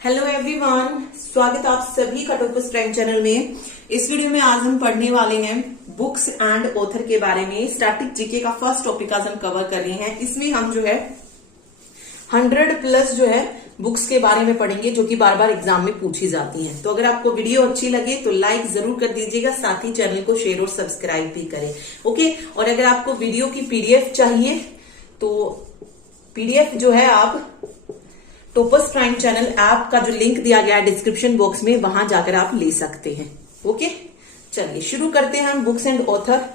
Hello everyone, स्वागत आप सभी का टोपस प्राइम चैनल में। इस वीडियो में आज हम पढ़ने वाले हैं बुक्स एंड ऑथर के बारे में। स्टैटिक जीके का फर्स्ट टॉपिक आज हम कवर कर रहे हैं। इसमें हम जो है 100+ जो है बुक्स के बारे में पढ़ेंगे जो कि बार बार एग्जाम में पूछी जाती हैं। तो अगर आपको वीडियो अच्छी लगे तो लाइक जरूर कर दीजिएगा, साथ ही चैनल को शेयर और सब्सक्राइब भी करें। ओके, और अगर आपको वीडियो की पीडीएफ चाहिए तो पीडीएफ जो है आप टोपस प्राइम चैनल ऐप का जो लिंक दिया गया है डिस्क्रिप्शन बॉक्स में, वहां जाकर आप ले सकते हैं। ओके, चलिए शुरू करते हैं हम बुक्स एंड ऑथर।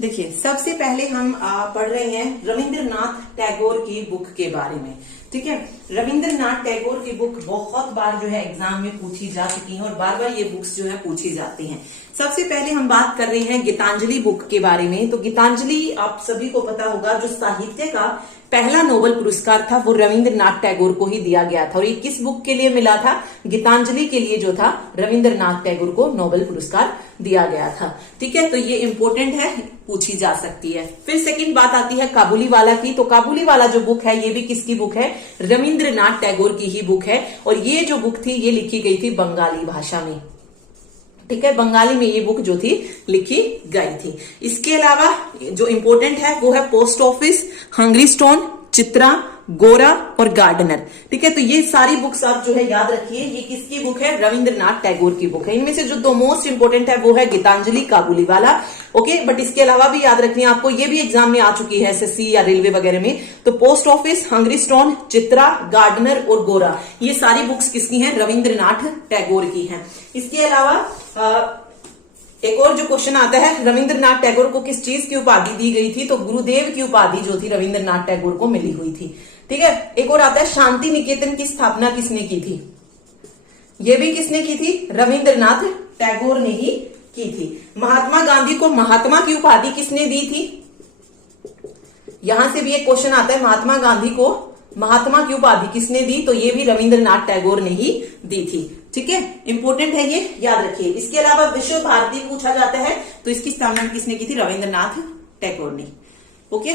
देखिए, सबसे पहले हम पढ़ रहे हैं रविंद्रनाथ टैगोर की बुक के बारे में। ठीक है, रविंद्रनाथ टैगोर की बुक बहुत बार जो है एग्जाम में पूछी जा चुकी है और बार बार ये बुक्स जो है पूछी जाती हैं। सबसे पहले हम बात कर रहे हैं गीतांजलि बुक के बारे में। तो गीतांजलि आप सभी को पता होगा, जो साहित्य का पहला नोबेल पुरस्कार था वो रविंद्रनाथ टैगोर को ही दिया गया था। और ये किस बुक के लिए मिला था? गीतांजलि के लिए जो था रविंद्रनाथ टैगोर को नोबेल पुरस्कार दिया गया था। ठीक है, तो ये इंपॉर्टेंट है, पूछी जा सकती है। फिर सेकंड बात आती है काबुलीवाला की। तो काबुलीवाला जो बुक है ये भी किसकी बुक है? रविंद्रनाथ टैगोर की ही बुक है। और ये जो बुक थी ये लिखी गई थी बंगाली भाषा में। ठीक है, बंगाली में ये बुक जो थी लिखी गई थी। इसके अलावा जो इंपॉर्टेंट है वो है post office, hungry stone, Chitra, गोरा और गार्डनर। ठीक है, तो ये सारी बुक्स आप जो है याद रखिए, ये किसकी बुक है? रविंद्रनाथ टैगोर की बुक है। इनमें से जो दो मोस्ट इंपोर्टेंट है वो है गीतांजलि, काबुलीवाला। ओके, बट इसके अलावा भी याद रखनी है आपको, ये भी एग्जाम में आ चुकी है एसएससी या रेलवे वगैरह में। तो post office, hungry stone, Chitra, gardener और गोरा, ये सारी बुक्स किसकी हैं? रविंद्रनाथ टैगोर की हैं। इसके अलावा एक और जो क्वेश्चन आता है, रविंद्रनाथ टैगोर को किस चीज की उपाधि दी गई थी? तो गुरुदेव की उपाधि जो थी रविंद्रनाथ टैगोर को मिली हुई थी। ठीक है, एक और आता है शांति निकेतन की स्थापना किसने की थी? ये भी किसने की थी? रविंद्रनाथ टैगोर ने ही की थी। महात्मा गांधी को महात्मा की उपाधि किसने दी थी? यहां से भी एक क्वेश्चन आता है, महात्मा गांधी को महात्मा की उपाधि किसने दी? तो ये भी रविंद्रनाथ टैगोर ने ही दी थी। ठीक है, इंपॉर्टेंट है, ये याद रखिए। इसके अलावा विश्व भारती पूछा जाता है, तो इसकी स्थापना किसने की थी? रविंद्रनाथ टैगोर ने। ओके,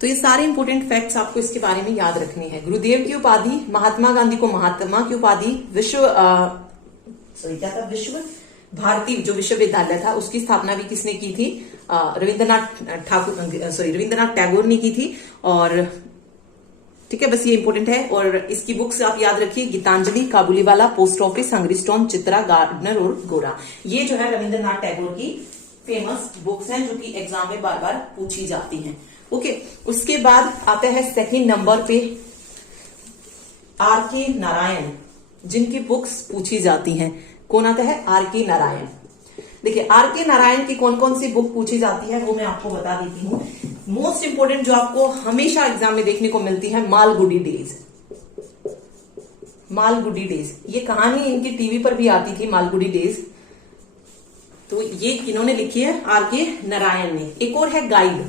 तो ये सारे इंपॉर्टेंट फैक्ट्स आपको इसके बारे में याद रखने हैं। गुरुदेव की उपाधि, महात्मा गांधी को महात्मा की उपाधि, विश्व भारती जो विश्वविद्यालय था उसकी स्थापना भी किसने की थी? रविंद्रनाथ टैगोर ने की थी। और ठीक है, बस ये इंपॉर्टेंट है। और इसकी बुक्स आप याद रखिए, Gitanjali, Kabuliwala, post office, hungry stone, Chitra, gardener और गोरा। ये जो है रविंद्रनाथ टैगोर की फेमस बुक्स हैं जो कि एग्जाम में बार बार पूछी जाती हैं। ओके, उसके बाद आता है सेकंड नंबर पे आर.के. नारायण, जिनकी बुक्स पूछी जाती हैं। कौन आता है? आर.के. नारायण। देखिए, आर.के. नारायण की कौन कौन सी बुक पूछी जाती है वो मैं आपको बता देती हूँ। मोस्ट इंपोर्टेंट जो आपको हमेशा एग्जाम में देखने को मिलती है, मालगुडी डेज। मालगुडी डेज, ये कहानी इनकी टीवी पर भी आती थी, मालगुडी डेज। तो ये किन्होंने लिखी है? आर.के. नारायण ने। एक और है गाइड,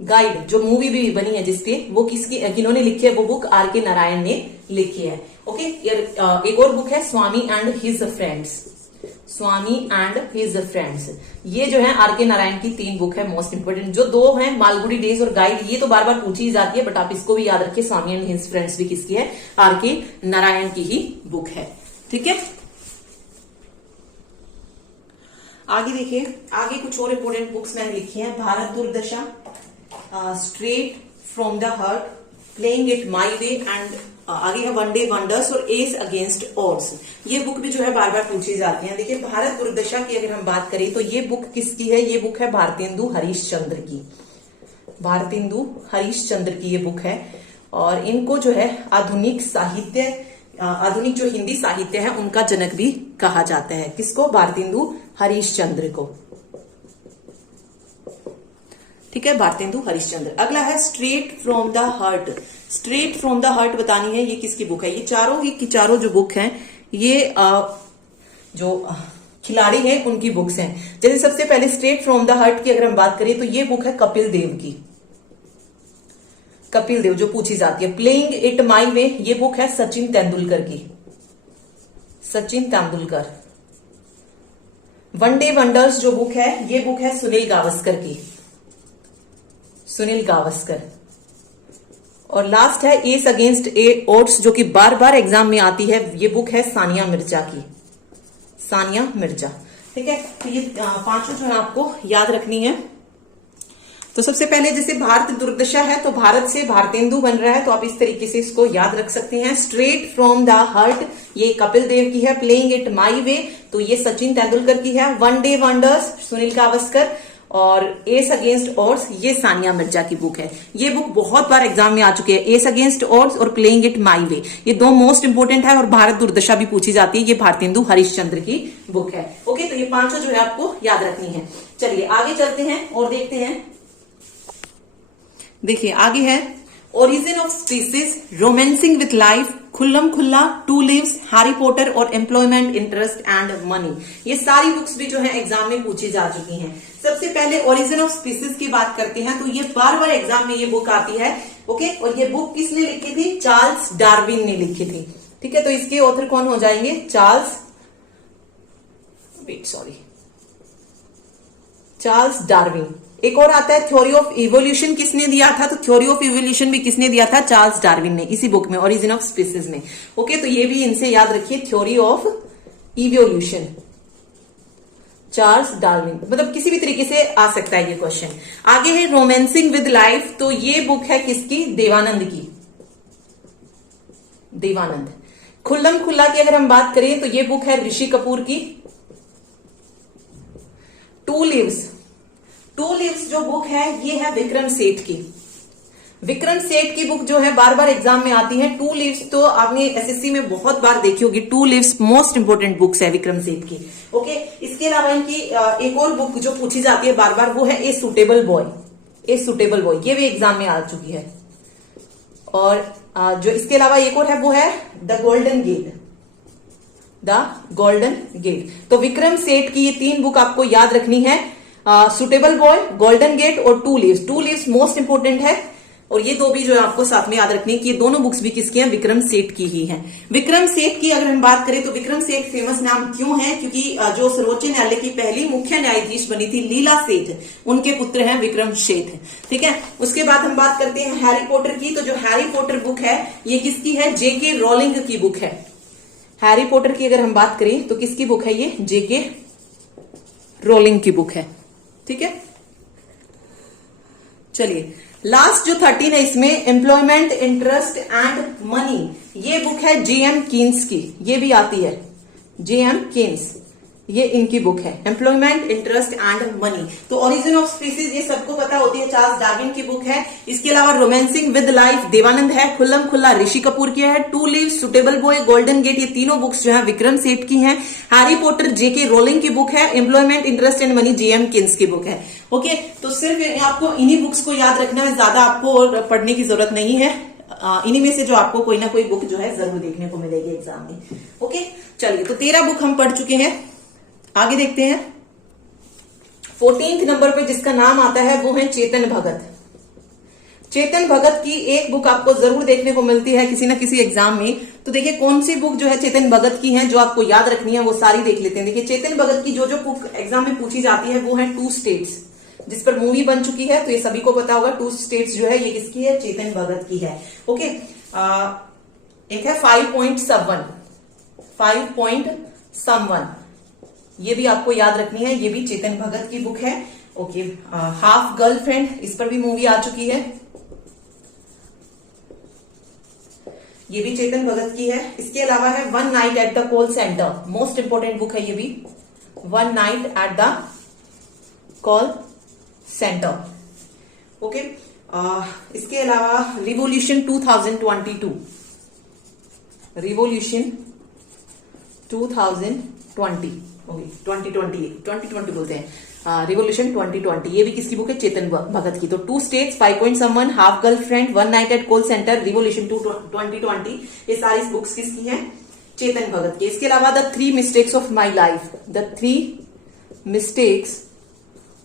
गाइड जो मूवी भी बनी है जिसपे, वो किन्होंने लिखी है? वो बुक आर.के. नारायण ने लिखी है। ओके, एक और बुक है Swami and his friends. Swami and his friends, ये जो है आर.के. नारायण की 3 बुक है मोस्ट इंपोर्टेंट। जो 2 हैं मालगुडी डेज और गाइड, ये तो बार बार पूछी जाती है, बट आप इसको भी याद रखिए, स्वामी एंड हिज फ्रेंड्स भी किसकी है? आर.के. नारायण की ही बुक है। ठीक है, आगे देखिए, आगे कुछ और इंपोर्टेंट बुक्स मैंने लिखी है। भारत दुर्दशा, straight from the heart, playing it my way and आगे है वन डे वंडर्स और एज अगेंस्ट ऑड्स। ये बुक भी जो है बार बार पूछी जाती है। देखिए, भारत दुर्दशा की अगर हम बात करें तो ये बुक किसकी है? ये बुक है भारतेंदु हरीशचंद्र की। भारतेंदु हरीशचंद्र की ये बुक है। और इनको जो है आधुनिक साहित्य, आधुनिक जो हिंदी साहित्य है उनका जनक भी कहा जाता है। किसको? भारतेंदु हरीशचंद्र को। ठीक है, भारतेंदु हरीशचंद्र। अगला है straight from the heart. Straight from the heart बतानी है, ये किसकी बुक है? ये चारों की चारों जो बुक हैं ये जो खिलाड़ी हैं उनकी बुक्स हैं। जैसे सबसे पहले स्ट्रेट फ्रॉम द हार्ट की अगर हम बात करें तो ये बुक है कपिल देव की। कपिल देव जो पूछी जाती है। प्लेइंग इट माई वे, ये बुक है सचिन तेंदुलकर की। Sachin Tendulkar. One day wonders जो बुक है, ये बुक है सुनील गावस्कर की। सुनील गावस्कर। और लास्ट है एस अगेंस्ट ओड्स, जो कि बार बार एग्जाम में आती है। ये बुक है सानिया मिर्जा की, सानिया मिर्जा। ठीक है, तो ये पांचों जो है आपको याद रखनी है। तो सबसे पहले जैसे भारत दुर्दशा है तो भारत से भारतेंदु बन रहा है, तो आप इस तरीके से इसको याद रख सकते हैं। स्ट्रेट फ्रॉम द हार्ट, ये कपिल देव की है। प्लेइंग इट माई वे, तो ये सचिन तेंदुलकर की है। One day wonders, Sunil Gavaskar. और एस अगेंस्ट ऑड्स, ये सानिया मिर्जा की बुक है। ये बुक बहुत बार एग्जाम में आ चुकी है। एस अगेंस्ट ऑड्स और प्लेइंग इट माई वे, ये दो मोस्ट इंपोर्टेंट है। और भारत दुर्दशा भी पूछी जाती है, ये भारतेंदु हरिश्चंद्र की बुक है। ओके, तो ये पांचों जो है आपको याद रखनी है। चलिए आगे चलते हैं और देखते हैं। देखिए आगे है origin of species, romancing with life, Khullam Khulla, two lives, Harry Potter और एम्प्लॉयमेंट, इंटरेस्ट एंड मनी। ये सारी बुक्स भी जो है एग्जाम में पूछी जा चुकी हैं। सबसे पहले ओरिजिन ऑफ स्पीसीज की बात करते हैं, तो ये बार बार एग्जाम में ये बुक आती है। ओके, और ये बुक किसने लिखी थी? चार्ल्स डार्विन ने लिखी थी। ठीक है, तो इसके ऑथर कौन हो जाएंगे? Charles Darwin. एक और आता है थ्योरी ऑफ इवोल्यूशन, किसने दिया था? तो थ्योरी ऑफ इवोल्यूशन भी किसने दिया था? चार्ल्स डार्विन ने, इसी बुक में ओरिजिन ऑफ स्पीसीज में। ओके, तो ये भी इनसे याद रखिए, theory of evolution, Charles Darwin. मतलब किसी भी तरीके से आ सकता है ये क्वेश्चन। आगे है रोमांसिंग विद लाइफ, तो ये बुक है किसकी? देवानंद की, देवानंद। खुल्लम खुल्ला की अगर हम बात करें तो ये बुक है ऋषि कपूर की। टू लिव्स जो बुक है ये है विक्रम सेठ की। विक्रम सेठ की बुक जो है बार बार एग्जाम में आती है। टू लिव्स तो आपने एसएससी में बहुत बार देखी होगी। Two lives most important books है विक्रम सेठ की। ओके, इसके अलावा इनकी एक और बुक जो पूछी जाती है बार बार, वो है a suitable boy. A suitable boy, ये भी एग्जाम में आ चुकी है। और जो इसके अलावा एक और है वो है the golden gate, the golden gate. तो विक्रम सेठ की ये तीन बुक आपको याद रखनी है, सुटेबल बॉय, गोल्डन गेट और two lives. Two lives most important है। और ये दो भी जो है आपको साथ में याद रखनी है कि ये दोनों बुक्स भी किसकी हैं? विक्रम सेठ की ही हैं। विक्रम सेठ की अगर हम बात करें तो विक्रम सेठ फेमस नाम क्यों है? क्योंकि जो सर्वोच्च न्यायालय की पहली मुख्य न्यायाधीश बनी थी लीला सेठ, उनके पुत्र हैं विक्रम सेठ। ठीक है, उसके बाद हम बात करते हैं हैरी पॉटर की। तो जो हैरी पॉटर बुक है ये किसकी है? जेके रोलिंग की बुक है। हैरी पॉटर की अगर हम बात करें तो किसकी बुक है? ये जेके रोलिंग की बुक है। ठीक है, चलिए लास्ट जो 13 है इसमें एम्प्लॉयमेंट, इंटरेस्ट एंड मनी, ये बुक है जेएम कीन्स की। ये भी आती है जेएम कीन्स, ये इनकी बुक है एम्प्लॉयमेंट, इंटरेस्ट एंड मनी। तो ओरिजिन ऑफ स्पीसीज ये सबको पता होती है, चार्ल्स डार्विन की बुक है। इसके अलावा रोमांसिंग विद लाइफ देवानंद है, खुल्लम खुल्ला ऋषि कपूर की है, two lives, suitable boy, golden gate, ये तीनों बुक्स जो है विक्रम सेठ की हैं। हैरी पॉटर जेके रोलिंग की बुक है। Employment, interest and money JM Keynes की बुक है। ओके, तो सिर्फ आपको इन्हीं बुक्स को याद रखना है, ज्यादा आपको और पढ़ने की जरूरत नहीं है। इन्हीं में से जो आपको कोई ना कोई बुक जो है जरूर देखने को मिलेगी एग्जाम में। ओके, चलिए तो 13 बुक हम पढ़ चुके हैं। आगे देखते हैं 14th नंबर पे जिसका नाम आता है वो है चेतन भगत। चेतन भगत की एक बुक आपको जरूर देखने को मिलती है किसी ना किसी एग्जाम में। तो देखिए कौन सी बुक जो है चेतन भगत की है जो आपको याद रखनी है, वो सारी देख लेते हैं। देखिए चेतन भगत की जो जो बुक एग्जाम में पूछी जाती है वो है टू स्टेट्स, जिस पर मूवी बन चुकी है, तो ये सभी को पता होगा। टू स्टेट्स जो है ये किसकी है? चेतन भगत की है। ओके, एक है 5.1, ये भी आपको याद रखनी है, ये भी चेतन भगत की बुक है। ओके, हाफ गर्लफ्रेंड, इस पर भी मूवी आ चुकी है, ये भी चेतन भगत की है। इसके अलावा है one night at the call centre, most important book है ये भी, one night at the call centre. Okay, इसके अलावा रिवोल्यूशन 2022, रिवोल्यूशन 2020, 2020 बोलते हैं, रिवोल्यूशन 2020, ये भी किसकी बुक है? चेतन भगत की। तो two states, 5.1, half girlfriend, one night at call centre, revolution 2020, ये सारी बुक्स किसकी हैं? चेतन भगत की। इसके अलावा the 3 mistakes of my life, the 3 mistakes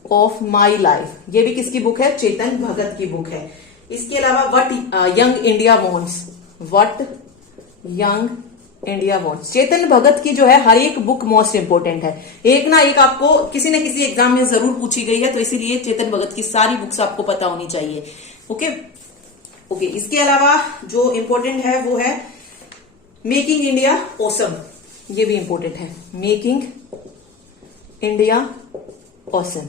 of my life, ये भी किसकी बुक है? चेतन भगत की बुक है। इसके अलावा what young India wants, what young India wants, Chetan Bhagat की जो है हर एक बुक मोस्ट इंपोर्टेंट है, एक ना एक आपको किसी न किसी एग्जाम में जरूर पूछी गई है, तो इसीलिए चेतन भगत की सारी बुक्स आपको पता होनी चाहिए। ओके, ओके, इसके अलावा जो इंपॉर्टेंट है वो है मेकिंग इंडिया ऑसम, ये भी इंपॉर्टेंट है, मेकिंग इंडिया ऑसम।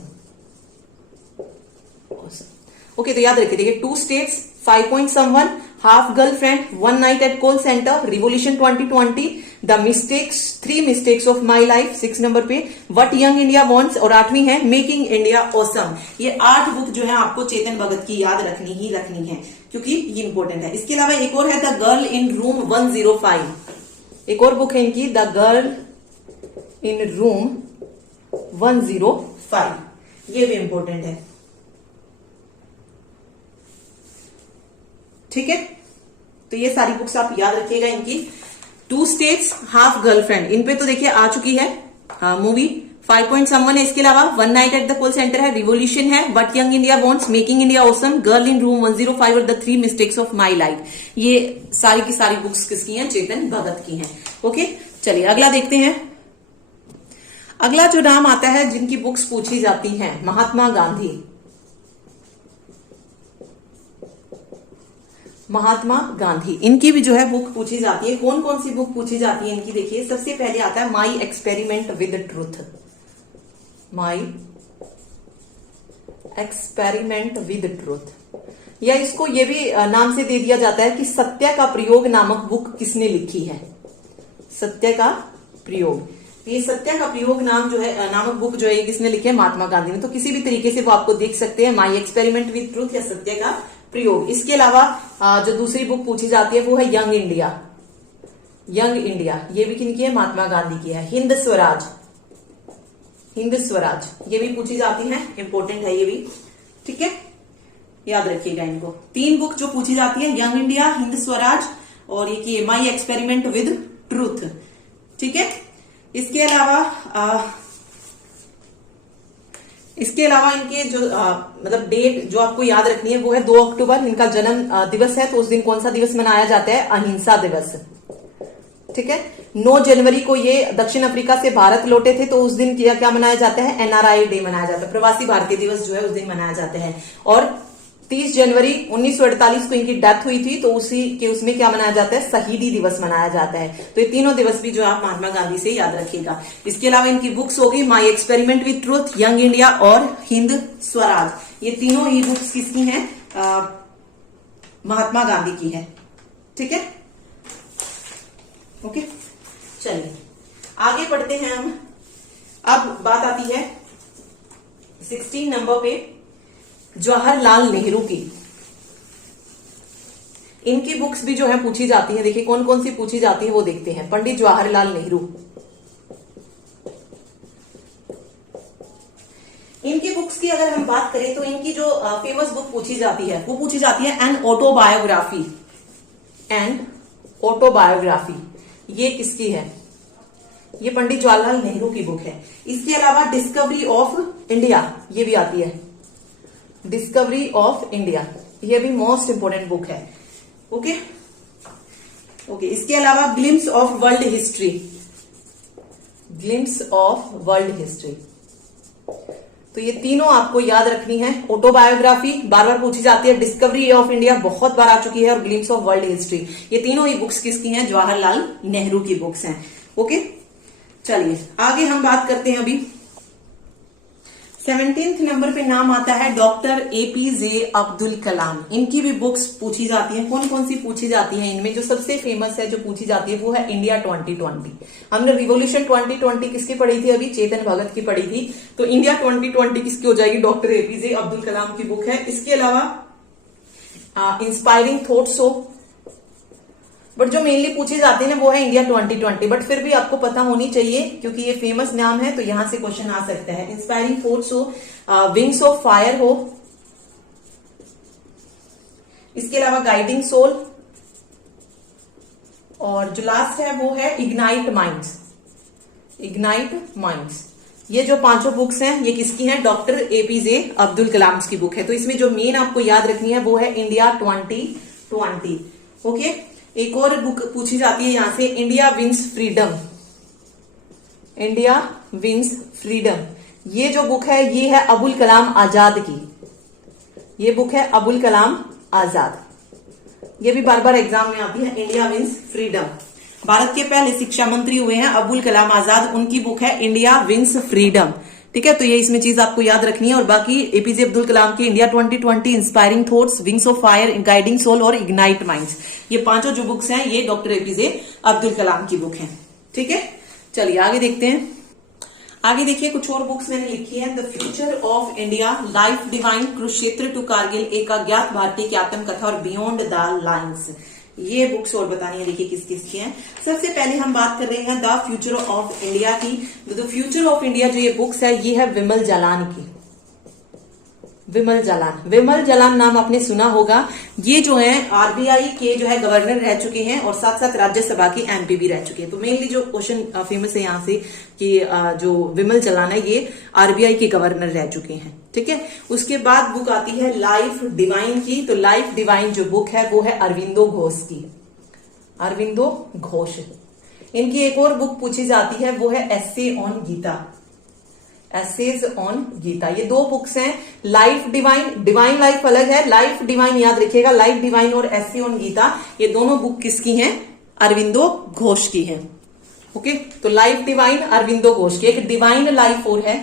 ओके, तो याद रखिए, देखिए 2 states, 5 point someone, half girlfriend, 1 night at call center, revolution 2020, the mistakes, 3 mistakes of my life, 6 number पे, what young India wants, और 8वीं है मेकिंग इंडिया ऑसम। ये 8 बुक जो है आपको चेतन भगत की याद रखनी ही रखनी है, क्योंकि ये इंपॉर्टेंट है। इसके अलावा एक और है द गर्ल इन रूम 105, एक और बुक है इनकी, द गर्ल इन रूम 105, ये भी इंपॉर्टेंट है। ठीक है, तो ये सारी बुक्स आप याद रखिएगा इनकी। 2 states, half girlfriend, इन पे तो देखिए आ चुकी है मूवी। 5 point someone है, इसके अलावा 1 night at the call center है, रिवोल्यूशन है, what young India wants, making India awesome, girl in room 105 और the 3 mistakes of my life। ये सारी की सारी बुक्स किसकी हैं? चेतन भगत की हैं। ओके, चलिए अगला देखते हैं। अगला जो नाम आता है जिनकी बुक्स पूछी जाती हैं, महात्मा गांधी। महात्मा गांधी, इनकी भी जो है बुक पूछी जाती है। कौन कौन सी बुक पूछी जाती है इनकी? देखिए, सबसे पहले आता है my experiment with truth, my experiment with truth, या इसको ये भी नाम से दे दिया जाता है कि सत्य का प्रयोग नामक बुक किसने लिखी है? सत्य का प्रयोग, ये सत्य का प्रयोग नाम जो है नामक बुक जो है किसने लिखी है? महात्मा गांधी ने। तो किसी भी तरीके से वो आपको देख सकते हैं, माई एक्सपेरिमेंट विद ट्रूथ या सत्य का प्रयोग। इसके अलावा जो दूसरी बुक पूछी जाती है वो है यंग इंडिया, यंग इंडिया, ये भी किनकी है? महात्मा गांधी की है। हिंद स्वराज, हिंद स्वराज, ये भी पूछी जाती है, इंपॉर्टेंट है ये भी। ठीक है, याद रखिएगा इनको। 3 बुक जो पूछी जाती है, यंग इंडिया, हिंद स्वराज और ये की माई एक्सपेरिमेंट विद ट्रूथ। ठीक है, इसके अलावा इनके जो मतलब डेट जो आपको याद रखनी है वो है 2 अक्टूबर, इनका जन्म दिवस है। तो उस दिन कौन सा दिवस मनाया जाता है? अहिंसा दिवस। ठीक है, 9 जनवरी को ये दक्षिण अफ्रीका से भारत लौटे थे, तो उस दिन क्या मनाया जाता है? एनआरआई डे मनाया जाता है, प्रवासी भारतीय दिवस जो है उस दिन मनाया जाता है। और 30 जनवरी 1948 को इनकी डेथ हुई थी, तो उसमें क्या मनाया जाता है? शहीदी दिवस मनाया जाता है। तो ये तीनों दिवस भी जो आप महात्मा गांधी से याद रखिएगा। इसके अलावा इनकी बुक्स होगी my experiment with truth, young India और हिंद स्वराज। ये तीनों ही बुक्स किसकी हैं? महात्मा गांधी की है। ठीक है, ओके, चलिए आगे बढ़ते हैं हम। अब बात आती है 16 नंबर पे जवाहरलाल नेहरू की। इनकी बुक्स भी जो है पूछी जाती है। देखिए कौन कौन सी पूछी जाती है वो देखते हैं। पंडित जवाहरलाल नेहरू, इनकी बुक्स की अगर हम बात करें तो इनकी जो फेमस बुक पूछी जाती है वो पूछी जाती है एन ऑटोबायोग्राफी, एन ऑटोबायोग्राफी। ये किसकी है? ये पंडित जवाहरलाल नेहरू की बुक है। इसके अलावा डिस्कवरी ऑफ इंडिया, ये भी आती है, डिस्कवरी ऑफ इंडिया, ये भी मोस्ट इंपोर्टेंट बुक है। ओके ओके, इसके अलावा glimpse of world history, glimpse of world history. तो ये तीनों आपको याद रखनी है। ऑटोबायोग्राफी बार बार पूछी जाती है, डिस्कवरी ऑफ इंडिया बहुत बार आ चुकी है, और ग्लिम्स ऑफ वर्ल्ड हिस्ट्री, ये तीनों ही बुक्स किसकी हैं? जवाहरलाल नेहरू की बुक्स हैं। ओके, चलिए आगे हम बात करते हैं। अभी 17th नंबर पे नाम आता है डॉक्टर एपीजे अब्दुल कलाम। इनकी भी बुक्स पूछी जाती हैं। कौन कौन सी पूछी जाती हैं? इनमें जो सबसे फेमस है जो पूछी जाती है वो है इंडिया 2020। हमने रिवॉल्यूशन 2020 किसकी पढ़ी थी? अभी चेतन भगत की पढ़ी थी। तो इंडिया 2020 किसकी हो जाएगी? डॉक्टर एपीजे अब्दुल कलाम की बुक है। इसके अलावा इंस्पायरिंग थॉट्स हो, बट जो मेनली पूछी जाती है ना वो है इंडिया 2020, बट फिर भी आपको पता होनी चाहिए क्योंकि ये फेमस नाम है, तो यहां से क्वेश्चन आ सकता है। इंस्पायरिंग फोर्स हो, विंग्स ऑफ फायर हो, इसके अलावा गाइडिंग सोल, और जो लास्ट है वो है इग्नाइट माइंड्स, इग्नाइट माइंड्स। ये जो 5 बुक्स हैं ये किसकी हैं? डॉक्टर एपीजे अब्दुल कलाम की बुक है। तो इसमें जो मेन आपको याद रखनी है वो है इंडिया 2020। ओके, एक और बुक पूछी जाती है यहां से, India wins freedom, India wins freedom. ये जो बुक है ये है अबुल कलाम आजाद की, ये बुक है अबुल कलाम आजाद। ये भी बार बार एग्जाम में आती है, इंडिया विंस फ्रीडम। भारत के पहले शिक्षा मंत्री हुए हैं अबुल कलाम आजाद, उनकी बुक है इंडिया विंस फ्रीडम। ठीक है, तो ये इसमें चीज आपको याद रखनी है। और बाकी एपीजे अब्दुल कलाम की India 2020, inspiring thoughts, wings of fire, guiding soul और इग्नाइट माइंड्स, ये पांचों जो बुक्स हैं ये डॉक्टर एपीजे अब्दुल कलाम की बुक है। ठीक है, चलिए आगे देखते हैं। आगे देखिए कुछ और बुक्स मैंने लिखी है। The future of India, life divine, Kurukshetra to Kargil, एक अज्ञात भारतीय की आत्मकथा और बियॉन्ड द लाइन्स, ये बुक्स और बतानी है। देखिए किस किस की हैं। सबसे पहले हम बात कर रहे हैं द फ्यूचर ऑफ इंडिया की। द फ्यूचर ऑफ इंडिया जो ये बुक्स है ये है विमल जालान की। विमल जालान नाम आपने सुना होगा। ये जो है आरबीआई के जो है गवर्नर रह चुके हैं और साथ साथ राज्यसभा के एमपी भी रह चुके हैं। तो मेनली जो क्वेश्चन फेमस है यहाँ से कि जो विमल जालान है ये आरबीआई के गवर्नर रह चुके हैं। ठीक है, उसके बाद बुक आती है लाइफ डिवाइन की। तो लाइफ डिवाइन जो बुक है वो है अरविंदो घोष की। अरविंदो घोष, इनकी एक और बुक पूछी जाती है वो है essay on Gita, essays on Gita. ये दो बुक्स हैं। लाइफ डिवाइन, डिवाइन लाइफ अलग है, लाइफ डिवाइन याद रखिएगा। लाइफ डिवाइन और एसे ऑन गीता ये दोनों बुक किसकी हैं? अरविंदो घोष की हैं। ओके, तो लाइफ डिवाइन अरविंदो घोष की। एक डिवाइन लाइफ और है,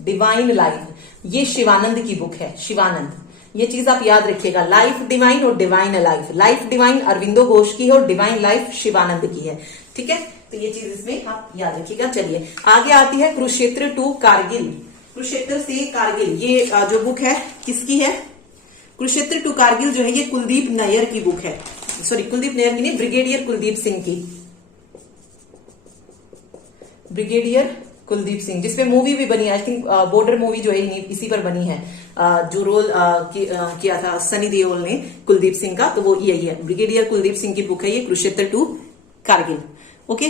डिवाइन लाइफ, ये शिवानंद की बुक है। शिवानंद, ये चीज आप याद रखिएगा, लाइफ डिवाइन और divine life. Life divine Aurobindo Ghosh की है और डिवाइन लाइफ शिवानंद की है। ठीक है, तो ये चीज इसमें आप याद रखिएगा। चलिए आगे आती है कुरुक्षेत्र टू कारगिल, कुरुक्षेत्र से कारगिल। ये जो बुक है किसकी है? कुरुक्षेत्र टू कारगिल जो है ये कुलदीप नैयर की बुक है। सॉरी, कुलदीप नैयर की नहीं, ब्रिगेडियर कुलदीप सिंह की। ब्रिगेडियर कुलदीप सिंह, जिसपे मूवी भी बनी है, आई थिंक बॉर्डर मूवी जो है इसी पर बनी है। जो रोल किया था सनी देओल ने कुलदीप सिंह का, तो वो यही है। ब्रिगेडियर कुलदीप सिंह की बुक है ये, कुरुक्षेत्र टू कारगिल। ओके,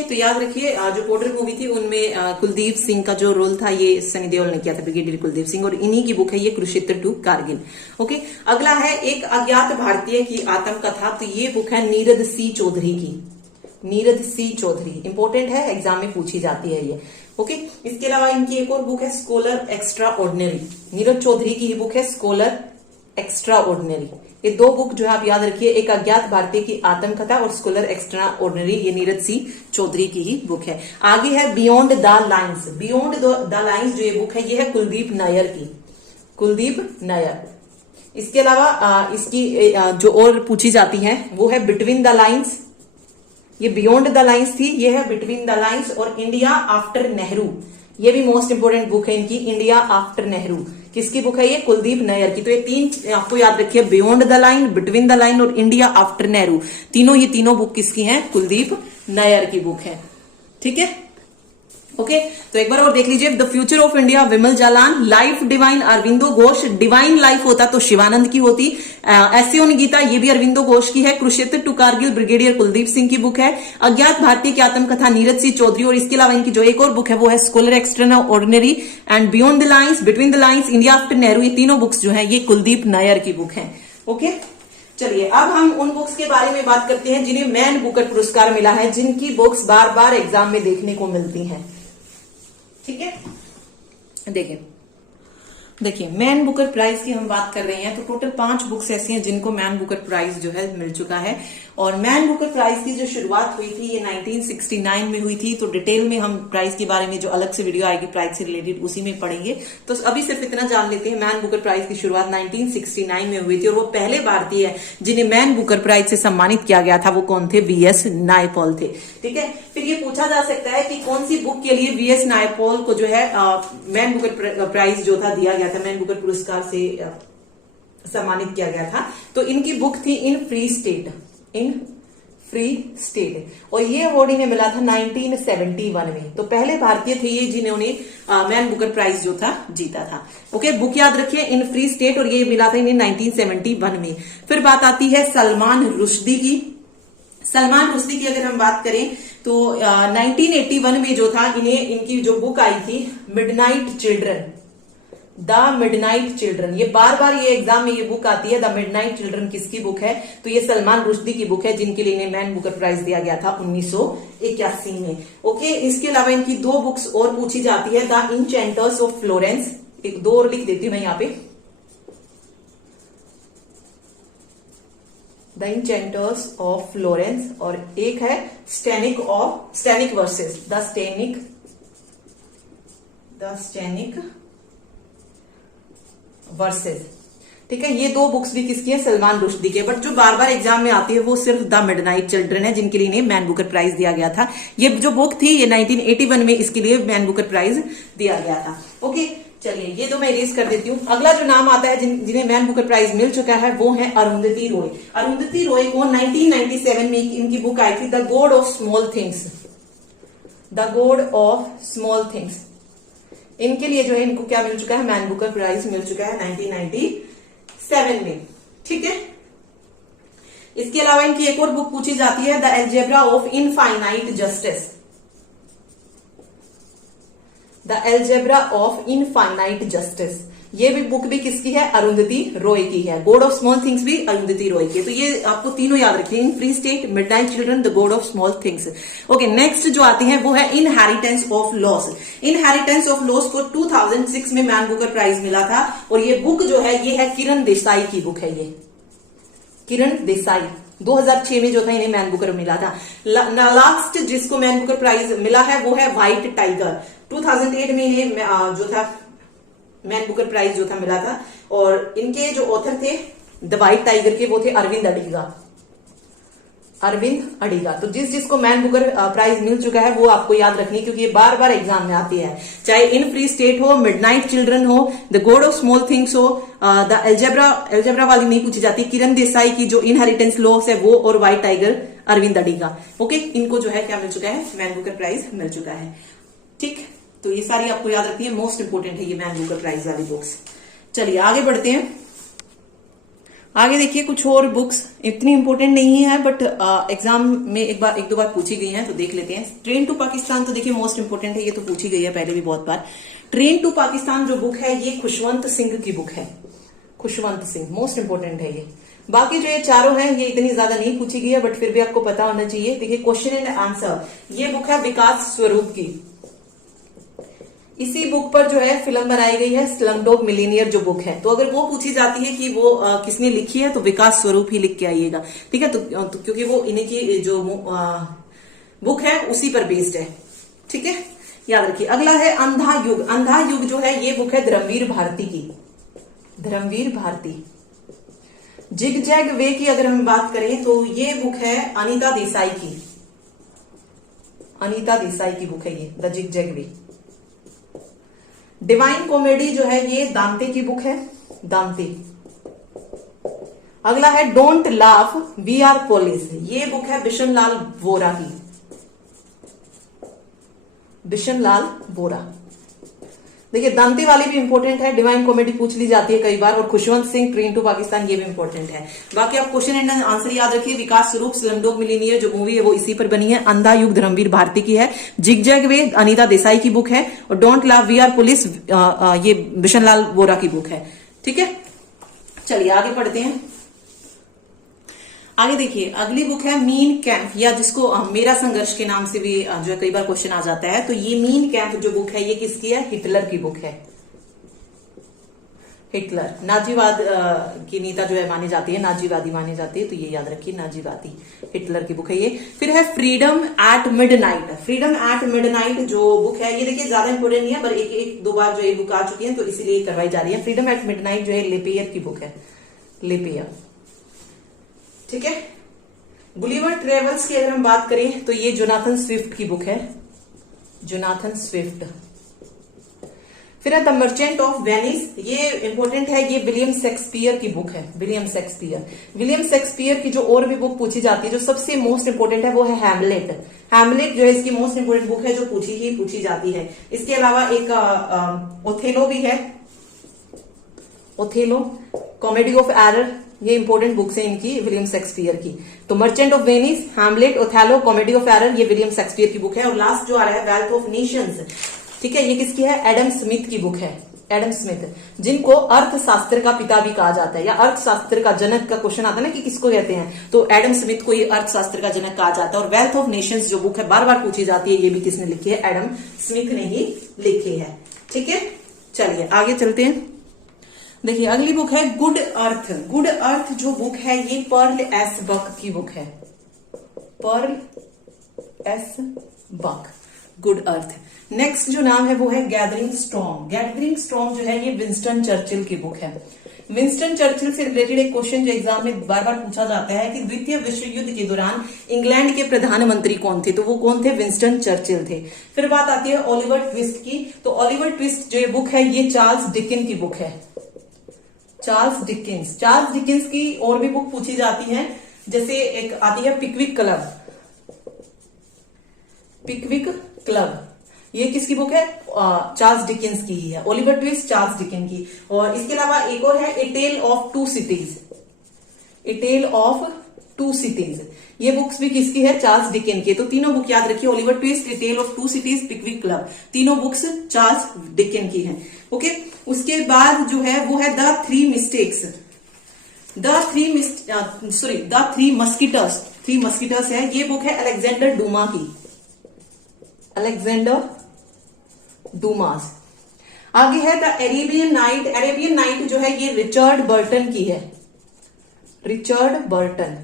तो याद रखिए जो बॉर्डर मूवी थी उनमें कुलदीप सिंह का जो रोल था ये सनी देओल ने किया था, ब्रिगेडियर कुलदीप सिंह, और इन्हीं की बुक है ये कुरुक्षेत्र टू कारगिल। ओके, अगला है एक अज्ञात भारतीय की आत्मकथा। तो ये बुक है नीरद सी चौधरी की। नीरद सी चौधरी इंपॉर्टेंट है, एग्जाम में पूछी जाती है ये। ओके, इसके अलावा इनकी एक और बुक है scholar extraordinary. Neeraj Chaudhary की ही बुक है स्कॉलर एक्स्ट्रा ऑर्डिनरी। ये दो बुक जो है आप याद रखिए, एक अज्ञात भारतीय की आत्मकथा और स्कॉलर एक्स्ट्रा ऑर्डिनरी, ये नीरज सी चौधरी की ही बुक है। आगे है beyond the lines. Beyond the lines जो ये बुक है ये है कुलदीप नैयर की। कुलदीप नैयर। इसके अलावा इसकी जो और पूछी जाती है वो है बिटवीन द लाइन्स। ये बियॉन्ड द लाइन्स थी, ये है बिटवीन द लाइन्स। और इंडिया आफ्टर नेहरू, ये भी मोस्ट इंपोर्टेंट बुक है इनकी, इंडिया आफ्टर नेहरू। किसकी बुक है ये? कुलदीप नैयर की। तो ये तीन आपको याद रखिए, beyond the line, between the line और इंडिया आफ्टर नेहरू, ये तीनों बुक किसकी हैं? कुलदीप नैयर की बुक है। ठीक है, ओके, तो एक बार और देख लीजिए। The future of India Vimal Jalan, life divine Aurobindo Ghosh. Divine life होता तो शिवानंद की होती। एसे ऑन गीता ये भी अरविंदो घोष की है। कुरुक्षेत्र टू कारगिल ब्रिगेडियर कुलदीप सिंह की बुक है। अज्ञात भारतीय की आत्मकथा नीरज सी चौधरी। और इसके अलावा इनकी जो एक और बुक है वो है scholar extra ordinary and beyond the lines, between the lines, India after Nehru. ये तीनों बुक्स जो है ये कुलदीप नैयर की बुक है। ओके, चलिए अब हम उन बुक्स के बारे में बात करते हैं जिन्हें मैन बुकर पुरस्कार मिला है, जिनकी बुक्स बार बार एग्जाम में देखने को मिलती हैं। ठीक है, देखिए मैन बुकर प्राइज की हम बात कर रहे हैं तो टोटल 5 बुक्स ऐसी हैं जिनको मैन बुकर प्राइज जो है मिल चुका है। और मैन बुकर प्राइज की जो शुरुआत हुई थी ये 1969 में हुई थी। तो डिटेल में हम प्राइज के बारे में जो अलग से वीडियो आएगी प्राइज से रिलेटेड उसी में पढ़ेंगे। तो अभी सिर्फ इतना जान लेते हैं, मैन बुकर प्राइज की शुरुआत 1969 में हुई थी और वो पहले भारतीय है जिन्हें मैन बुकर प्राइज से सम्मानित किया गया था। वो कौन थे? वीएस नायपॉल थे। ठीक है, फिर ये पूछा जा सकता है कि कौन सी बुक के लिए वीएस नायपॉल को जो है मैन बुकर प्राइज जो था दिया गया था, मैन बुकर पुरस्कार से सम्मानित किया गया था। तो इनकी बुक थी इन फ्री स्टेट, इन फ्री स्टेट, और ये अवार्ड इन्हें मिला था 1971 में। तो पहले भारतीय थे ये जिन्होंने मैन बुकर प्राइज जो था जीता था। ओके, बुक याद रखिए इन फ्री स्टेट, और ये मिला था इन्हें 1971 में। फिर बात आती है सलमान रुश्दी की। सलमान रुश्दी की अगर हम बात करें तो 1981 में जो था इन्हें इनकी जो बुक आई थी midnight children, the midnight children, ये बार बार ये एग्जाम में ये बुक आती है। द मिडनाइट चिल्ड्रन किसकी बुक है? तो ये सलमान रुश्दी की बुक है जिनके लिए इन्हें मैन बुकर प्राइज दिया गया था 1981 में। ओके, इसके अलावा इनकी 2 बुक्स और पूछी जाती है। द इंचेंटर्स ऑफ फ्लोरेंस, एक 2 और लिख देती हूं मैं यहाँ पे। द इंचेंटर्स ऑफ फ्लोरेंस, और एक है Stenik versus the Stenik versus. ठीक है, ये दो बुक्स भी किसकी है? सलमान रुश्दी के। बट जो बार बार एग्जाम में आती है वो सिर्फ द मिडनाइट चिल्ड्रन है, जिनके लिए मैन बुकर प्राइज दिया गया था। ये जो बुक थी ये 1981 में इसके लिए मैन बुकर प्राइज दिया गया था। ओके, चलिए ये तो मैं इरेज कर देती हूँ। अगला जो नाम आता है जिन्हें मैन बुकर प्राइज मिल चुका है वो है अरुंधति रॉय। अरुंधति रॉय को 1997 में इनकी बुक आई थी the god of small things, the god of small things. इनके लिए जो है इनको क्या मिल चुका है? मैन बुकर प्राइज मिल चुका है 1997 में। ठीक है, इसके अलावा इनकी एक और बुक पूछी जाती है the algebra of infinite justice, the algebra of infinite justice. ये भी बुक भी किसकी है? अरुंधति रॉय की है। गॉड ऑफ स्मॉल थिंग्स भी अरुंधति रॉय की। तो ये आपको तीनों याद रखिए, in free state, midnight children, the god of small things. Okay, next जो आती है वो है inheritance of loss. Inheritance of loss को 2006 में मैन बुकर प्राइज मिला था, और ये बुक जो है ये है किरण देसाई की बुक है। ये किरण देसाई 2006 में जो था इन्हें मैन बुकर मिला था। लास्ट जिसको मैन बुकर प्राइज मिला है वो है व्हाइट टाइगर। 2008 में इन्हें जो था मैन बुकर प्राइज जो था मिला था, और इनके जो ऑथर थे द व्हाइट टाइगर के वो थे अरविंद अडिगा। तो जिसको मैन बुकर प्राइज मिल चुका है वो आपको याद रखनी, क्योंकि ये बार बार एग्जाम में आती है। चाहे इन फ्री स्टेट हो, मिडनाइट चिल्ड्रन हो, the god of small things हो, द एल्जेब्रा वाली नहीं पूछी जाती। किरण देसाई की जो इनहेरिटेंस लॉस है वो, और white tiger Arvind Adiga. Okay, इनको जो है क्या मिल चुका है? मैन बुकर प्राइज मिल चुका है। ठीक, तो ये सारी आपको याद रखनी है, मोस्ट इंपोर्टेंट है ये मैन बुकर प्राइज वाली बुक्स। चलिए आगे बढ़ते हैं। आगे देखिए कुछ और बुक्स इतनी इंपॉर्टेंट नहीं है, बट एग्जाम में एक दो बार पूछी गई हैं, तो देख लेते हैं। ट्रेन टू पाकिस्तान तो देखिए मोस्ट इंपोर्टेंट है, ये तो पूछी गई है पहले भी बहुत बार। ट्रेन टू पाकिस्तान जो बुक है ये खुशवंत सिंह की बुक है। खुशवंत सिंह मोस्ट इंपोर्टेंट है ये। बाकी जो ये चारों हैं ये इतनी ज्यादा नहीं पूछी गई है, बट फिर भी आपको पता होना चाहिए। देखिए क्वेश्चन एंड आंसर, ये बुक है विकास स्वरूप की। इसी बुक पर जो है फिल्म बनाई गई है स्लमडॉग मिलियनेयर जो बुक है। तो अगर वो पूछी जाती है कि वो किसने लिखी है तो विकास स्वरूप ही लिख के आइएगा। ठीक है, तो क्योंकि वो इन्हीं की जो बुक है उसी पर बेस्ड है। ठीक है, याद रखिए। अगला है अंधा युग। अंधा युग जो है ये बुक है धर्मवीर भारती की। धर्मवीर भारती। जिग जैग वे की अगर हम बात करें तो ये बुक है अनीता देसाई की। अनीता देसाई की बुक है ये the zig zag way. Divine comedy जो है ये दांते की बुक है, दांते। अगला है don't laugh we are police. ये बुक है बिशन लाल वोरा की। बिशन लाल वोरा। देखिए दांते वाली भी इंपॉर्टेंट है, डिवाइन कॉमेडी पूछ ली जाती है कई बार, और खुशवंत सिंह ट्रेन टू पाकिस्तान ये भी इंपॉर्टेंट है। बाकी आप क्वेश्चन एंड आंसर याद रखिए। विकास स्वरूप स्लमडॉग मिलियनेयर जो मूवी है वो इसी पर बनी है। अंधा युग धर्मवीर भारती की है। Zig zag way Anita Desai की बुक है, और don't love we are police ये बिशन लाल वोरा की बुक है। ठीक है, चलिए आगे पढ़ते हैं। आगे देखिए अगली बुक है मीन कैंप, या जिसको मेरा संघर्ष के नाम से भी जो है कई बार क्वेश्चन आ जाता है। तो ये मीन कैंप जो बुक है ये किसकी है? हिटलर की बुक है। हिटलर नाजीवाद की नेता जो है मानी जाती है, नाजीवादी मानी जाती है, तो ये याद रखिए नाजीवादी। हिटलर की बुक है ये। फिर है freedom at midnight. Freedom at midnight जो बुक है ये देखिए ज्यादा इंपोर्टेंट नहीं है, पर एक दो बार जो ये बुक आ चुकी है तो इसीलिए करवाई जा रही है। फ्रीडम एट मिडनाइट जो है लेपेयर की बुक है, लेपेयर। ठीक है, गुलिवर ट्रेवल्स की अगर हम बात करें तो ये जोनाथन स्विफ्ट की बुक है, जोनाथन स्विफ्ट। फिर है द मर्चेंट ऑफ वेनिस। ये इंपॉर्टेंट है, ये विलियम शेक्सपियर की बुक है। William Shakespeare. विलियम शेक्सपियर की जो और भी बुक पूछी जाती है, जो सबसे मोस्ट इंपोर्टेंट है वो है हैमलेट। हैमलेट जो है इसकी मोस्ट इंपोर्टेंट बुक है जो पूछी जाती है। इसके अलावा एक ओथेलो भी है, ओथेलो कॉमेडी ऑफ एरर। ये इंपॉर्टेंट बुक्स हैं इनकी विलियम शेक्सपियर की। तो merchant of Venice, Hamlet, Othello, comedy of error ये विलियम शेक्सपियर की बुक है। और लास्ट जो आ रहा है वेल्थ ऑफ नेशंस। ठीक है, ये किसकी है? एडम स्मिथ की बुक है। एडम स्मिथ, जिनको अर्थशास्त्र का पिता भी कहा जाता है, या अर्थशास्त्र का जनक का क्वेश्चन आता है ना कि किसको कहते हैं, तो एडम स्मिथ को ये अर्थशास्त्र का जनक कहा जाता है। और वेल्थ ऑफ नेशंस जो बुक है बार बार पूछी जाती है, ये भी किसने लिखी है? एडम स्मिथ ने ही लिखी है। ठीक है, चलिए आगे चलते हैं। देखिए अगली बुक है गुड अर्थ। गुड अर्थ जो बुक है ये पर्ल एस बक की बुक है, पर्ल एस बक, गुड अर्थ। नेक्स्ट जो नाम है वो है गैदरिंग स्टॉर्म। गैदरिंग स्टॉर्म जो है ये विंस्टन चर्चिल की बुक है। विंस्टन चर्चिल से रिलेटेड एक क्वेश्चन जो एग्जाम में बार बार पूछा जाता है कि द्वितीय विश्व युद्ध के दौरान इंग्लैंड के प्रधानमंत्री कौन थे, तो वो कौन थे, विंस्टन चर्चिल थे। फिर बात आती है ओलिवर ट्विस्ट की, तो ओलिवर ट्विस्ट जो बुक है ये चार्ल्स डिकिंस की बुक है, चार्ल्स डिकिंस। चार्ल्स डिकिंस की और भी बुक पूछी जाती है, जैसे एक आती है पिकविक क्लब, पिकविक क्लब, ये किसकी बुक है, चार्ल्स डिकिंस की ही है। ओलिवर ट्विस्ट चार्ल्स डिकिंस की। और इसके अलावा एक और है a tale of two cities, a tale of two cities, ये बुक्स भी किसकी है, चार्ल्स डिकिंस की। तो तीनों बुक याद रखिए, Oliver Twist, a tale of two cities, Pickwick club, तीनों बुक्स चार्ल्स डिकिंस की हैं। ओके, उसके बाद जो है वो है the three mistakes, the three musketeers, three musketeers है, ये बुक है अलेक्जेंडर डूमा की, अलेक्जेंडर डूमास। आगे है the Arabian night. Arabian night जो है ये रिचर्ड बर्टन की है, रिचर्ड बर्टन,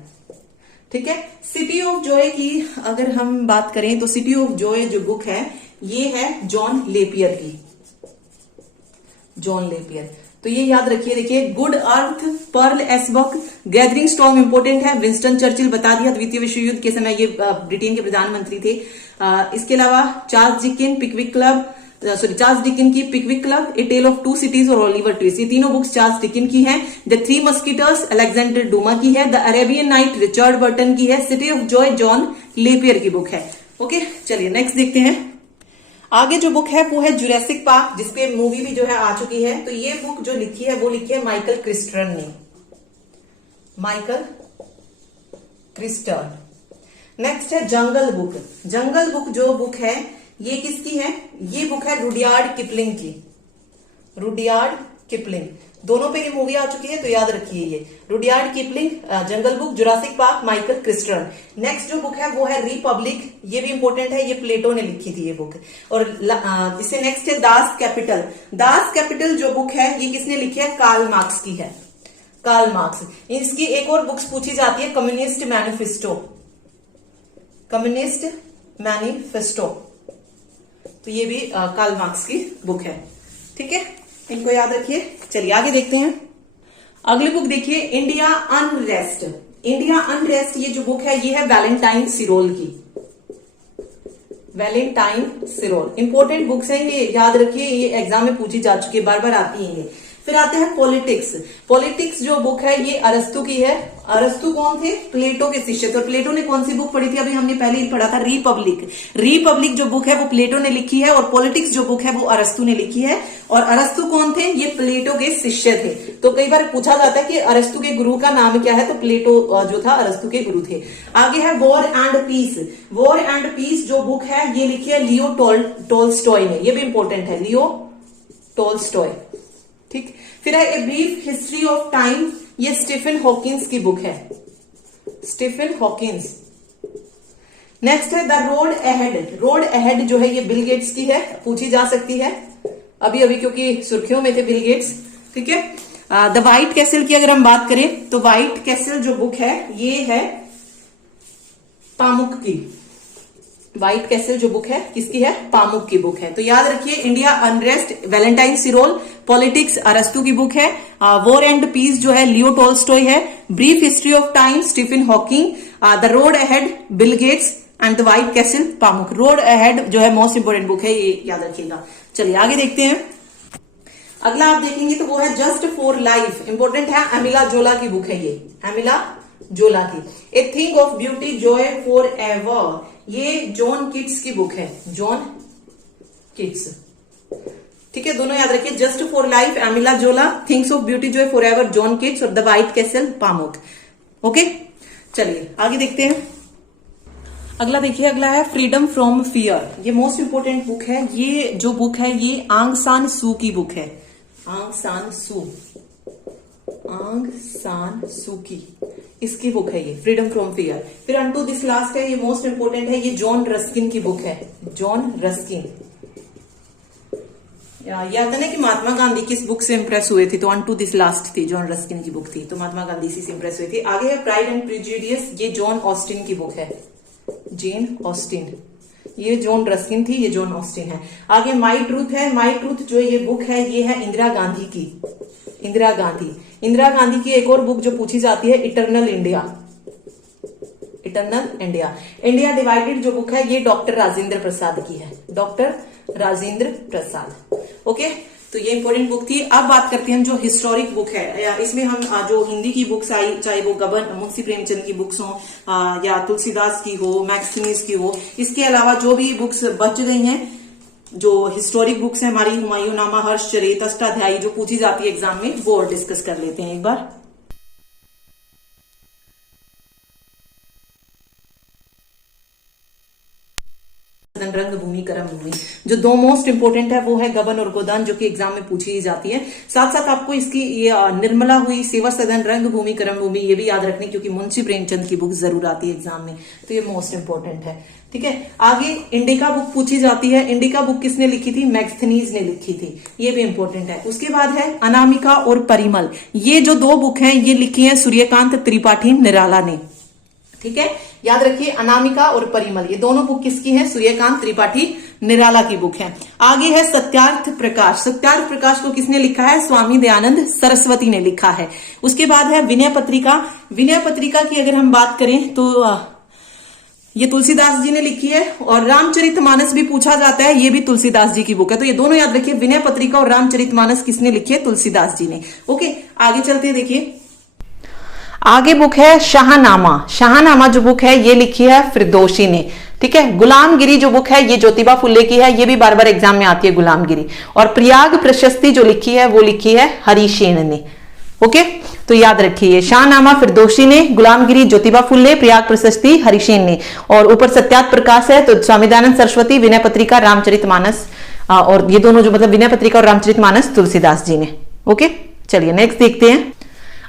ठीक है। सिटी ऑफ जॉय की अगर हम बात करें तो सिटी ऑफ जॉय जो बुक है ये है जॉन लेपियर की, जॉन लेपियर। तो ये याद रखिए, देखिए good earth, Pearl S Buck, gathering storm important है, विंस्टन चर्चिल बता दिया, द्वितीय विश्व युद्ध के समय ये ब्रिटेन के प्रधानमंत्री थे। इसके अलावा Charles Dickens, Pickwick club, Charles Dickens की Pickwick club, a tale of two cities और ओलिवर ट्विस्ट, ये तीनों बुक्स चार्ल्स डिकिंस की हैं। The three musketeers Alexander Dumas की है, the Arabian night Richard Burton की है, city of joy John Lapierre की बुक है। ओके, चलिए नेक्स्ट देखते हैं। आगे जो बुक है वो है जुरासिक पार्क, जिसपे मूवी भी जो है आ चुकी है। तो ये बुक जो लिखी है वो लिखी है माइकल क्रिस्टन ने, माइकल क्रिस्टन। नेक्स्ट है जंगल बुक। जंगल बुक जो बुक है ये किसकी है, ये बुक है रुडयार्ड किपलिंग की, रुडयार्ड किपलिंग। दोनों पे ये मूवी आ चुकी है तो याद रखिए, ये Rudyard Kipling, jungle book, Jurassic park, Michael Crichton. Next जो बुक है वो है रिपब्लिक, ये भी इंपॉर्टेंट है, ये प्लेटो ने लिखी थी ये बुक। और इससे नेक्स्ट है दास कैपिटल। दास कैपिटल जो बुक है ये किसने लिखी है, कार्ल मार्क्स की है, कार्ल मार्क्स। इसकी एक और बुक्स पूछी जाती है, कम्युनिस्ट मैनिफेस्टो, कम्युनिस्ट मैनिफेस्टो, तो ये भी कार्ल मार्क्स की बुक है, ठीक है, इनको याद रखिए। चलिए आगे देखते हैं। अगली बुक देखिए इंडिया अनरेस्ट। इंडिया अनरेस्ट ये जो बुक है ये है वैलेंटाइन सिरोल की, वैलेंटाइन सिरोल। इंपॉर्टेंट बुक्स हैं ये, याद रखिए, ये एग्जाम में पूछी जा चुकी है, बार बार आती है ये। फिर आते हैं पॉलिटिक्स। पॉलिटिक्स जो बुक है ये अरस्तु की है। अरस्तु कौन थे, प्लेटो के शिष्य। तो प्लेटो ने कौन सी बुक पढ़ी थी, अभी हमने पहले ही पढ़ा था, रिपब्लिक। रिपब्लिक जो बुक है वो प्लेटो ने लिखी है, और पॉलिटिक्स जो बुक है वो अरस्तु ने लिखी है। और अरस्तु कौन थे, ये प्लेटो के शिष्य थे। तो कई बार पूछा जाता है कि अरस्तु के गुरु का नाम क्या है, तो प्लेटो जो था अरस्तु के गुरु थे। आगे है war and peace. War and peace जो बुक है ये लिखी है लियो टोल्स्टॉय ने, ये भी इंपॉर्टेंट है, लियो टोल्स्टॉय, ठीक। फिर है a brief history of time, ये स्टीफन हॉकिंस की बुक है, स्टीफन हॉकिंस। नेक्स्ट है the road ahead. Road ahead जो है ये बिल गेट्स की है, पूछी जा सकती है अभी अभी क्योंकि सुर्खियों में थे बिल गेट्स, ठीक है। द व्हाइट कैसल की अगर हम बात करें तो व्हाइट कैसल जो बुक है ये है पामुक की। व्हाइट कैसल जो बुक है किसकी है, पामुक की बुक है। तो याद रखिए India unrest Valentine Chirol, politics Arastu की बुक है, वॉर एंड पीस जो है लियो टोल्स्टॉय है, brief history of time Stephen Hawking, the road ahead Bill Gates and the white castle Pamuk. Road ahead जो है मोस्ट इंपोर्टेंट बुक है, ये याद रखिएगा। चलिए आगे देखते हैं। अगला आप देखेंगे तो वो है जस्ट फॉर लाइफ, इंपोर्टेंट है, एमिला जोला की बुक है ये, एमिला जोला की। A thing of beauty Joy for ever, ये जॉन किट्स की बुक है, जॉन किट्स, ठीक है। दोनों याद रखिए, जस्ट फॉर लाइफ एमिला जोला, things of beauty Joy for ever John Keats, और द व्हाइट कैसल पामुक। ओके, चलिए आगे देखते हैं। अगला देखिए, अगला है फ्रीडम फ्रॉम फियर, ये मोस्ट इंपोर्टेंट बुक है। ये जो बुक है ये आंग सान सू की बुक है, आंग सान सू, आंग सान सू की इसकी बुक है ये, फ्रीडम फ्रॉम फियर। फिर अनटू दिस लास्ट है, ये मोस्ट इंपोर्टेंट है, ये जॉन रस्किन की बुक है, जॉन रस्किन, याद है ना कि महात्मा गांधी किस बुक से इंप्रेस हुए थे, तो ऑन टू दिस लास्ट थी, जॉन रस्किन की बुक थी, तो महात्मा गांधी से इंप्रेस हुए थे। आगे है प्राइड एंड प्रेजुडिस, ये जॉन ऑस्टिन की बुक है, जेन ऑस्टिन, ये जॉन रस्किन थी, ये जॉन ऑस्टिन है। आगे माई ट्रूथ है, माई ट्रूथ जो ये बुक है ये है इंदिरा गांधी की, इंदिरा गांधी की एक और बुक जो पूछी जाती है eternal India, eternal India. India divided जो बुक है ये डॉक्टर राजेंद्र प्रसाद की है, डॉक्टर राजेंद्र प्रसाद। ओके, तो ये इंपॉर्टेंट बुक थी। अब बात करते हैं हम जो हिस्टोरिक बुक है, इसमें हम जो हिंदी की बुक्स आई, चाहे वो गबन मुंशी प्रेमचंद की बुक्स हो या तुलसीदास की हो, मैक्सिमिस की हो, इसके अलावा जो भी बुक्स बच गई हैं, जो हिस्टोरिक बुक्स है हमारी, हुमायूंनामा, हर्षचरित, अष्टाध्यायी जो पूछी जाती है एग्जाम में, वो और डिस्कस कर लेते हैं एक बार। रंगभूमि, कर्मभूमि, जो दो मोस्ट इंपोर्टेंट है वो है गबन और गोदान, जो कि एग्जाम में पूछी जाती है। साथ साथ आपको इसकी ये निर्मला हुई, सेवा सदन, रंगभूमि, कर्मभूमि, ये भी याद रखनी, क्योंकि मुंशी प्रेमचंद की बुक जरूर आती है एग्जाम में, तो ये मोस्ट इंपोर्टेंट है। ठीक है, आगे इंडिका बुक पूछी जाती है। इंडिका बुक किसने लिखी थी? मैगस्थनीज ने लिखी थी, ये भी इंपॉर्टेंट है। उसके बाद है अनामिका और परिमल, ये जो दो बुक हैं ये लिखी है सूर्यकांत त्रिपाठी निराला ने। ठीक है, याद रखिए अनामिका और परिमल, ये दोनों बुक किसकी हैं? सूर्यकांत त्रिपाठी निराला की बुक है। आगे है सत्यार्थ प्रकाश, सत्यार्थ प्रकाश को किसने लिखा है? स्वामी दयानंद सरस्वती ने लिखा है। उसके बाद है विनय पत्रिका, विनय पत्रिका की अगर हम बात करें तो ये तुलसीदास जी ने लिखी है, और रामचरितमानस भी पूछा जाता है, ये भी तुलसीदास जी की बुक है, तो ये दोनों याद रखिए, विनय पत्रिका और रामचरितमानस किसने लिखी है? तुलसीदास जी ने। ओके, आगे चलते हैं, देखिए आगे बुक है शाहनामा, शाहनामा जो बुक है ये लिखी है फिरदौसी ने। ठीक है, गुलामगिरी जो बुक है ये ज्योतिबा फुले की है, ये भी बार बार एग्जाम में आती है गुलामगिरी। और प्रयाग प्रशस्ति जो लिखी है वो लिखी है हरिसेन ने। ओके, तो याद रखिए शाहनामा फिरदौसी ने, गुलामगिरी ज्योतिबा फुले, प्रयाग प्रशस्ति हरिसेन ने, और ऊपर सत्यार्थ प्रकाश है तो स्वामी दयानंद सरस्वती, विनय पत्रिका, रामचरितमानस, और ये दोनों जो मतलब विनय पत्रिका और रामचरितमानस तुलसीदास जी ने। ओके, चलिए नेक्स्ट देखते हैं।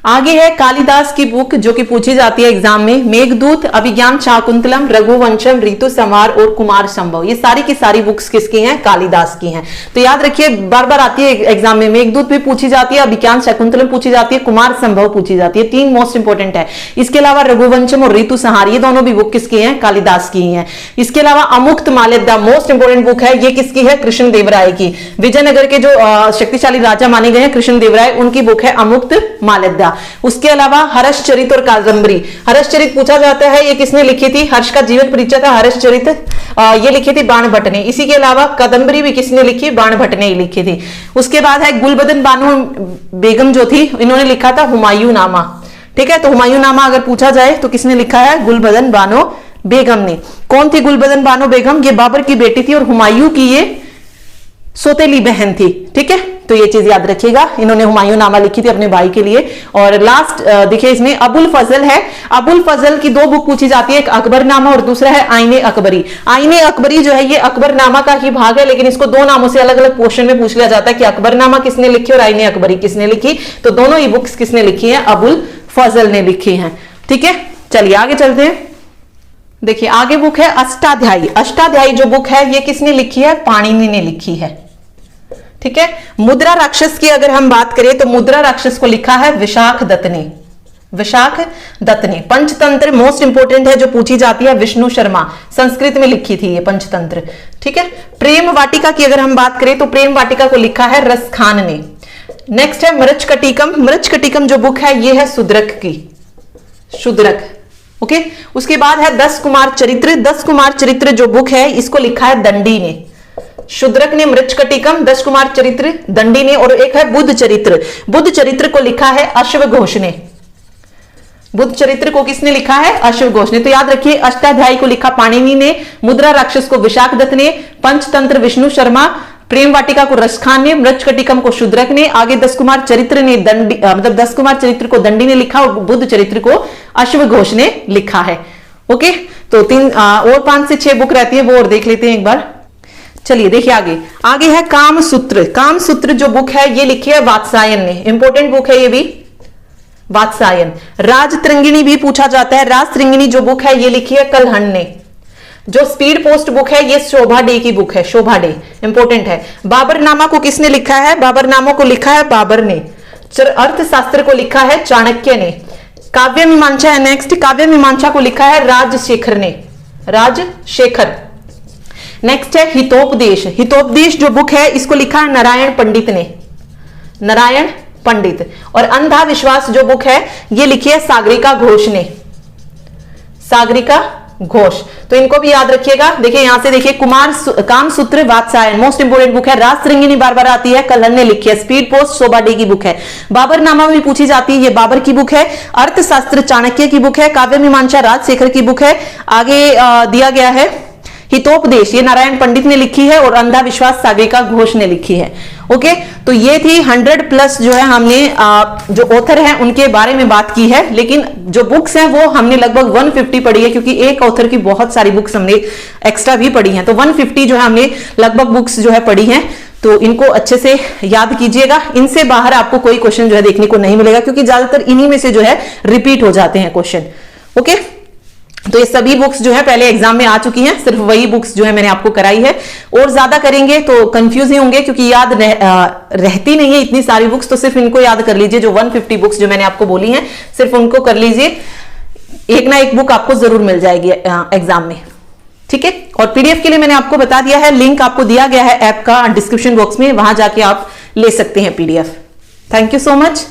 आगे है कालिदास की बुक जो कि पूछी जाती है एग्जाम में, मेघदूत, अभिज्ञान शाकुंतलम, रघुवंशम, ऋतु संहार और कुमार संभव, ये सारी की सारी बुक्स किसकी हैं? कालिदास की हैं। तो याद रखिए बार बार आती है एग्जाम में, मेघदूत भी पूछी जाती है, अभिज्ञान शाकुंतलम पूछी जाती है, कुमार संभव पूछी जाती है, तीन मोस्ट इंपोर्टेंट है। इसके अलावा रघुवंशम और ऋतु संहार, ये दोनों भी बुक किसकी हैं? कालिदास की हैं। इसके अलावा अमुक्त माल्यदा मोस्ट इंपोर्टेंट बुक है, ये किसकी है? कृष्णदेवराय की। विजयनगर के जो शक्तिशाली राजा माने गए हैं कृष्णदेवराय, उनकी बुक है अमुक्त माल्यदा। उसके अलावा हर्षचरित और कादंबरी, हर्षचरित पूछा जाता है, ये किसने लिखी थी? हर्ष का जीवन परिचय था हर्षचरित, ये लिखी थी बाणभट्ट ने। इसी के अलावा कादंबरी भी किसने लिखी? बाणभट्ट ने ही लिखी थी। उसके बाद है गुलबदन बानो बेगम जो थी, इन्होंने लिखा था हुमायूंनामा। ठीक है, तो हुमायूंनामा अगर पूछा जाए तो किसने लिखा है? गुलबदन बानो बेगम ने। कौन थी गुलबदन बानो बेगम? ये बाबर की बेटी थी और हुमायूं की ये सौतेली बहन थी। ठीक है, तो ये चीज याद रखिएगा, इन्होंने हुमायूंनामा लिखी थी अपने भाई के लिए। और लास्ट देखिए इसमें अबुल फजल है, अबुल फजल की दो बुक पूछी जाती है, एक अकबरनामा और दूसरा है आईने अकबरी। आईने अकबरी जो है ये अकबरनामा का ही भाग है, लेकिन इसको दो नामों से अलग अलग क्वेश्चन में पूछ लिया जाता है कि अकबरनामा किसने लिखी और आईने अकबरी किसने लिखी। तो दोनों ही बुक्स किसने लिखी है? अबुल फजल ने लिखी है। ठीक है, चलिए आगे चलते हैं। देखिए आगे बुक है अष्टाध्यायी, अष्टाध्यायी जो बुक है ये किसने लिखी है? पाणिनि ने लिखी है। ठीक है, मुद्रा राक्षस की अगर हम बात करें तो मुद्रा राक्षस को लिखा है विशाख दत्त ने, विशाख दत्त ने। पंचतंत्र मोस्ट इंपोर्टेंट है जो पूछी जाती है, विष्णु शर्मा, संस्कृत में लिखी थी ये पंचतंत्र। ठीक है, प्रेम वाटिका की अगर हम बात करें तो प्रेम वाटिका को लिखा है रसखान ने। नेक्स्ट है मृच्छकटिकम, मृच्छकटिकम जो बुक है ये है शूद्रक की, शूद्रक। ओके, उसके बाद है 10 कुमार चरित्र, 10 कुमार चरित्र जो बुक है इसको लिखा है दंडी ने। शूद्रक ने मृच्छकटिकम, 10 कुमार चरित्र दंडी ने, और एक है बुद्ध चरित्र, बुद्ध चरित्र को लिखा है अश्वघोष ने। बुद्ध चरित्र को किसने लिखा है? अश्वघोष ने। तो याद रखिए अष्टाध्यायी को लिखा पाणिनि ने, मुद्रा राक्षस को विशाख दत्त ने, पंचतंत्र विष्णु शर्मा, प्रेम वाटिका को रसखान ने, मृच्छकटिकम को शूद्रक ने, आगे 10 कुमार चरित्र ने दंडी मतलब 10 कुमार चरित्र को दंडी ने लिखा और बुद्ध चरित्र को अश्वघोष ने लिखा है। ओके, तो 3 और 5 से 6 बुक रहती है, वो और देख लेते हैं एक बार। चलिए देखिए आगे, आगे है कामसूत्र, कामसूत्र जो बुक है ये लिखी है वात्सायन ने, इंपोर्टेंट बुक है ये भी, वात्सायन। राजतरंगिणी भी पूछा जाता है, राजतरंगिणी जो बुक है ये लिखी है कलहण ने। जो स्पीड पोस्ट बुक है ये शोभा डे की बुक है, शोभा डे इंपॉर्टेंट है। बाबरनामा को किसने लिखा है? बाबरनामा को लिखा है बाबर ने। अर्थशास्त्र को लिखा है चाणक्य ने। काव्य मीमांसा है नेक्स्ट, काव्य मीमांसा को लिखा है राजशेखर ने, राजशेखर। नेक्स्ट है हितोपदेश। हितोपदेश जो बुक है इसको लिखा है नारायण पंडित ने, नारायण पंडित। और अंधा विश्वास जो बुक है ये लिखी है सागरिका घोष ने, सागरिका घोष। तो इनको भी याद रखिएगा। देखिए यहां से देखिए Kamasutra Vatsayan most important book है। रासरंगिनी बार बार आती है, कल्हण ने लिखी है। स्पीड पोस्ट शोभा डे की बुक है। बाबरनामा भी पूछी जाती है, ये बाबर की बुक है। अर्थशास्त्र चाणक्य की बुक है। काव्य मीमांसा राजशेखर की बुक है। आगे दिया गया है हितोपदेश, ये नारायण पंडित ने लिखी है। और अंधा विश्वास सागरिका घोष ने लिखी है। ओके, तो ये थी 100+ जो है हमने जो ऑथर हैं उनके बारे में बात की है। लेकिन जो बुक्स हैं वो हमने लगभग 150 पढ़ी है, क्योंकि एक ऑथर की बहुत सारी बुक्स हमने एक्स्ट्रा भी पढ़ी हैं। तो 150 जो है हमने लगभग बुक्स जो है पढ़ी हैं। तो इनको अच्छे से याद कीजिएगा। इनसे बाहर आपको कोई क्वेश्चन जो है देखने को नहीं मिलेगा, क्योंकि ज्यादातर इन्हीं में से जो है रिपीट हो जाते हैं क्वेश्चन। ओके, तो ये सभी बुक्स जो है पहले एग्जाम में आ चुकी हैं, सिर्फ वही बुक्स जो है मैंने आपको कराई है। और ज्यादा करेंगे तो कंफ्यूज ही होंगे, क्योंकि याद रहती नहीं है इतनी सारी बुक्स। तो सिर्फ इनको याद कर लीजिए, जो 150 बुक्स जो मैंने आपको बोली हैं सिर्फ उनको कर लीजिए। एक ना एक बुक आपको जरूर मिल जाएगी एग्जाम में, ठीक है। और पीडीएफ के लिए मैंने आपको बता दिया है, लिंक आपको दिया गया है ऐप का डिस्क्रिप्शन बॉक्स में, वहां जाके आप ले सकते हैं PDF. Thank you so much.